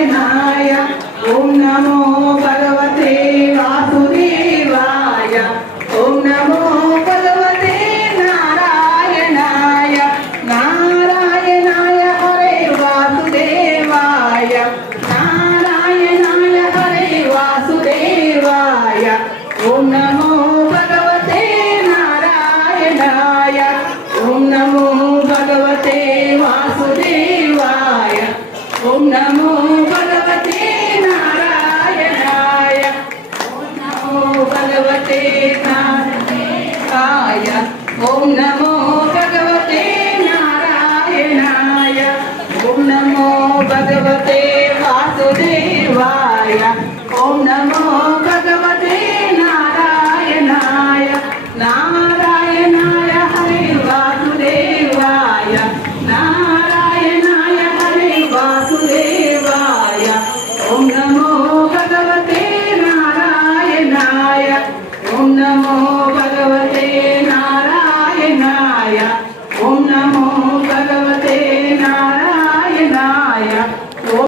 नारायणाय ओम नमो भगवते वासुदेवाय ओम नमो भगवते नारायणाय नारायणाय हरे वासुदेवाय नारायणाय हरे वासुदेवाय ओम नमो भगवते नारायणाय ओम नमो भगवते वासुदेवाय ओम नमो भगवते नारायणाय ओम नमो भगवते नारायणाय ओम नमो भगवते नारायणाय ओम नमो भगवते वासुदेवाय ओम नमो भगवते नारायणाय नारायणाय हरे वासुदेवाय नारायणाय हरे वासुदेवाय ओम नमो भगवते नारायणाय ओम नमो भगवते नारायणाय ओम नमो भगवते